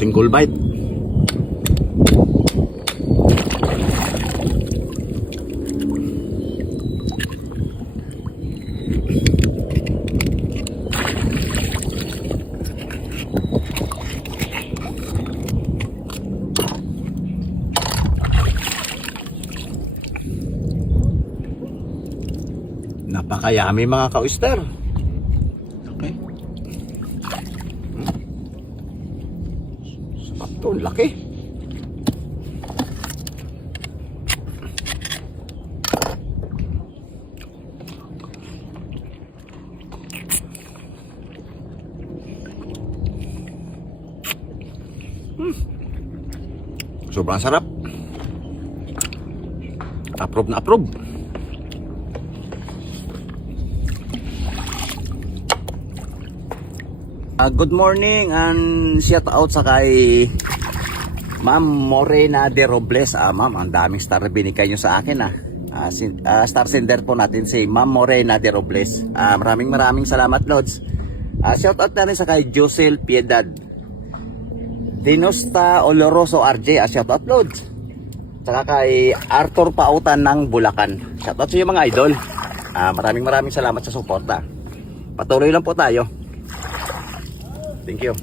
Single bite. Napakayami mga ka-oyster. Okay. Sarap to, laki. Sobrang sarap. Approve na approve. Good morning and shout out sa kay Ma'am Morena de Robles. Ma'am, ang daming star binigay nyo sa akin. Star sender po natin si Ma'am Morena de Robles. Maraming salamat, Lods. Shout out na rin sa kay Josel Piedad, Dinosta Oloroso RJ. Shout out, Lods. Saka kay Arthur Pautan ng Bulacan. Shout out sa iyo mga idol. Maraming salamat sa suporta. Patuloy lang po tayo. Thank you.